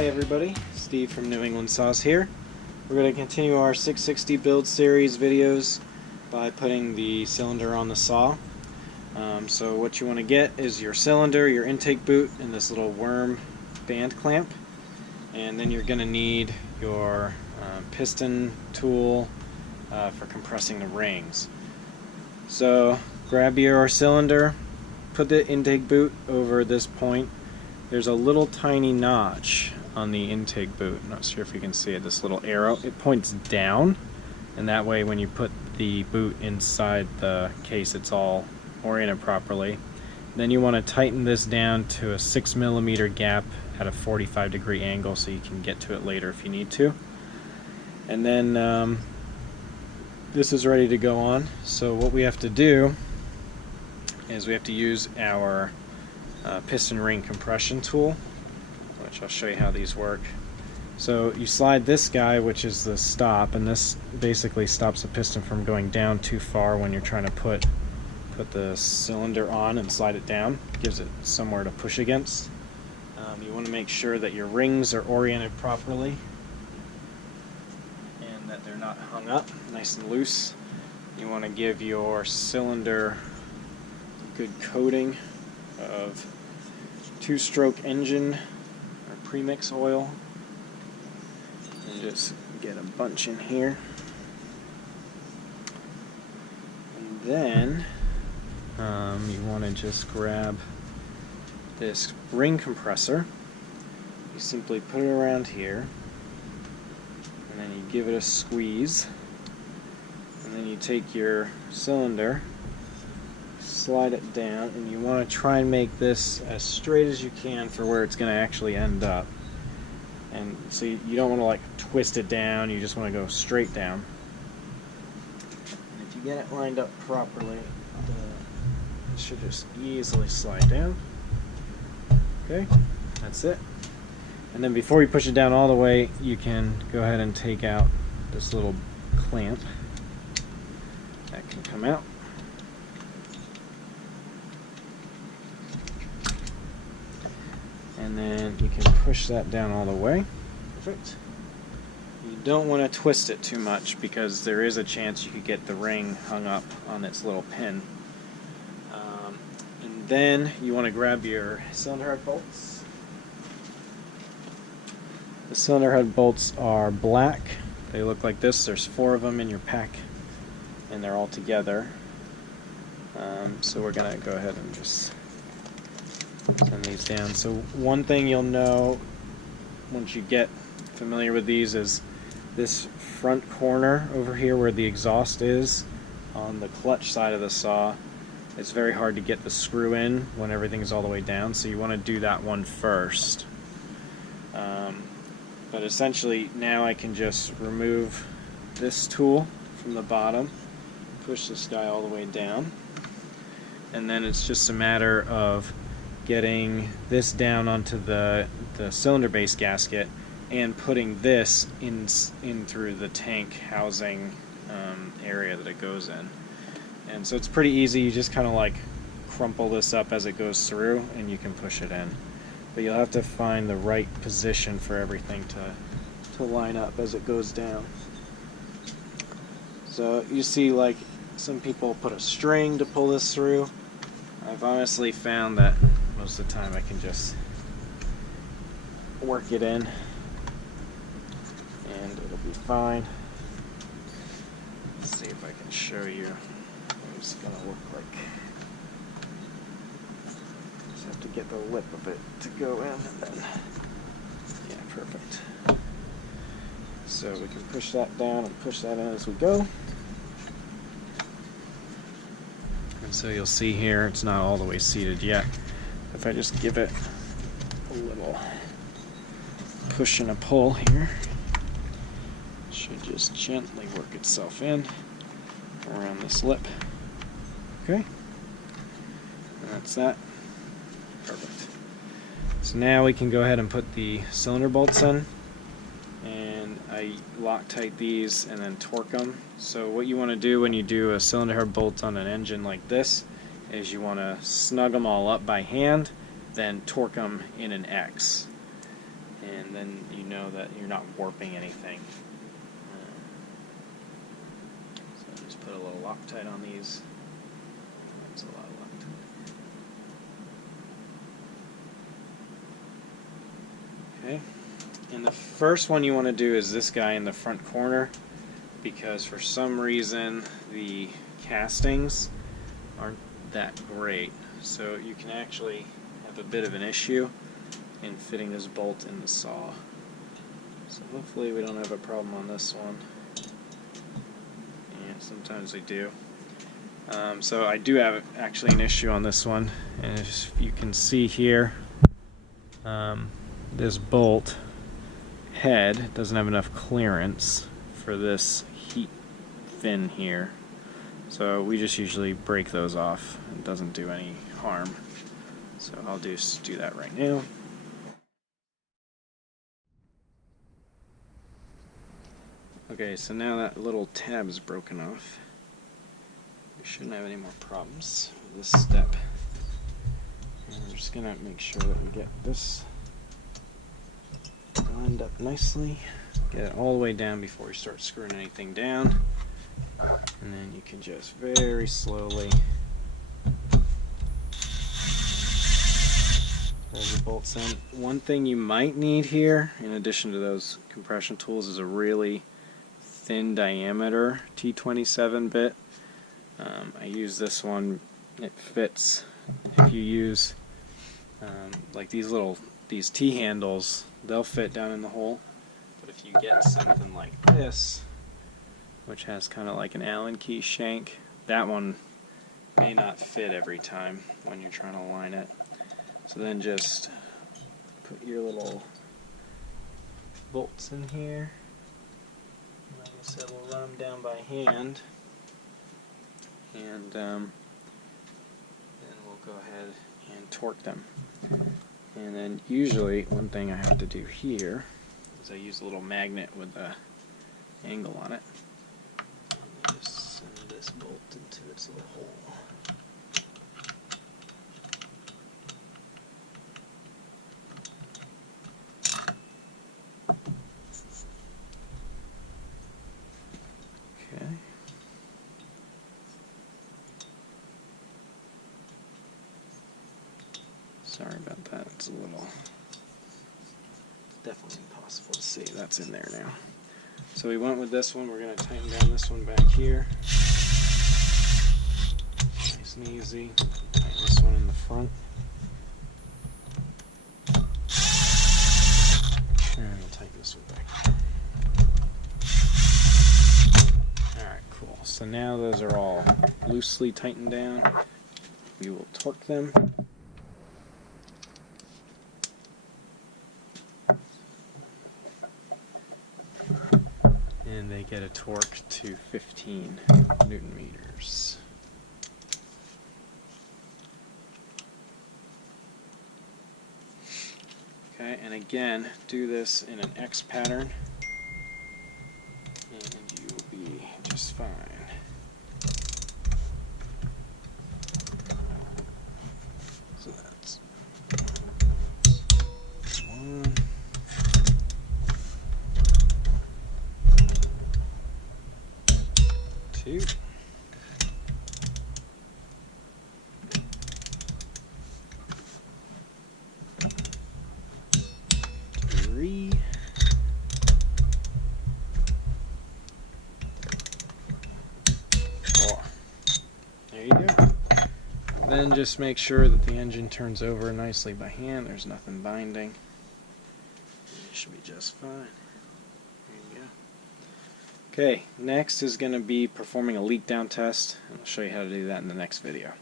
Hi everybody, Steve from New England Saws here. We're going to continue our 660 build series videos by putting the cylinder on the saw. So what you want to get is your cylinder, your intake boot, and this little worm band clamp. And then you're going to need your piston tool for compressing the rings. So grab your cylinder, put the intake boot over this point. There's a little tiny notch on the intake boot. I'm not sure if you can see it, this little arrow. It points down, and that way when you put the boot inside the case it's all oriented properly. Then you want to tighten this down to a 6mm gap at a 45-degree angle so you can get to it later if you need to. And then this is ready to go on. So what we have to do is we have to use our piston ring compression tool, which I'll show you how these work. So you slide this guy, which is the stop, and this basically stops the piston from going down too far when you're trying to put the cylinder on and slide it down. Gives it somewhere to push against. You want to make sure that your rings are oriented properly and that they're not hung up, nice and loose. You want to give your cylinder a good coating of 2-stroke engine or premix oil, and just get a bunch in here. And then you want to just grab this ring compressor. You simply put it around here, and then you give it a squeeze, and then you take your cylinder, slide it down, and you want to try and make this as straight as you can for where it's going to actually end up. And so you don't want to like twist it down, you just want to go straight down. And if you get it lined up properly, it should just easily slide down. Okay, that's it. And then before you push it down all the way, you can go ahead and take out this little clamp. That can come out. And then you can push that down all the way. Perfect. You don't want to twist it too much because there is a chance you could get the ring hung up on its little pin. And then you want to grab your cylinder head bolts. The cylinder head bolts are black. They look like this. There's 4 of them in your pack, and they're all together. So we're going to go ahead and just send these down. So one thing you'll know once you get familiar with these is this front corner over here where the exhaust is on the clutch side of the saw. It's very hard to get the screw in when everything's all the way down, so you want to do that one first. But essentially now I can just remove this tool from the bottom, push this guy all the way down, and then it's just a matter of getting this down onto the cylinder base gasket and putting this in through the tank housing area that it goes in. And so it's pretty easy. You just kind of like crumple this up as it goes through and you can push it in. But you'll have to find the right position for everything to line up as it goes down. So you see, like, some people put a string to pull this through. I've honestly found that most of the time I can just work it in and it'll be fine. Let's see if I can show you what it's going to look like. Just have to get the lip of it to go in, and then, yeah, perfect. So we can push that down and push that in as we go. And so you'll see here it's not all the way seated yet. If I just give it a little push and a pull here, it should just gently work itself in around this lip. Okay, and that's that. Perfect. So now we can go ahead and put the cylinder bolts in, and I Loctite these and then torque them. So what you want to do when you do a cylinder head bolt on an engine like this is you want to snug them all up by hand, then torque them in an X. and then you know that you're not warping anything. So just put a little Loctite on these. That's a lot of Loctite. Okay, and the first one you want to do is this guy in the front corner, because for some reason the castings aren't that great, so you can actually have a bit of an issue in fitting this bolt in the saw. So hopefully we don't have a problem on this one. Yeah, sometimes we do. So I do have actually an issue on this one, and as you can see here, this bolt head doesn't have enough clearance for this heat fin here. So we just usually break those off. It doesn't do any harm. So I'll just do that right now. Okay, so now that little tab is broken off, we shouldn't have any more problems with this step. And we're just going to make sure that we get this lined up nicely. Get it all the way down before we start screwing anything down. And then you can just very slowly thread your bolts in. One thing you might need here, in addition to those compression tools, is a really thin diameter T27 bit. I use this one. It fits. If you use like these T handles, they'll fit down in the hole. But if you get something like this, which has kind of like an Allen key shank, that one may not fit every time when you're trying to align it. So then just put your little bolts in here. Like I said, we'll run them down by hand, and then we'll go ahead and torque them. And then usually one thing I have to do here is I use a little magnet with an angle on it. Just send this bolt into its little hole. Okay. Sorry about that. It's a little, definitely impossible to see. That's in there now. So we went with this one. We're going to tighten down this one back here. Nice and easy. Tighten this one in the front. And we'll tighten this one back here. Alright, cool. So now those are all loosely tightened down. We will torque them. And they get a torque to 15 Newton meters. Okay, and again, do this in an X pattern, and you will be just fine. So that's one. Two. Three. 4. There you go. Then just make sure that the engine turns over nicely by hand. There's nothing binding. It should be just fine. There you go. Okay, next is going to be performing a leak down test, and I'll show you how to do that in the next video.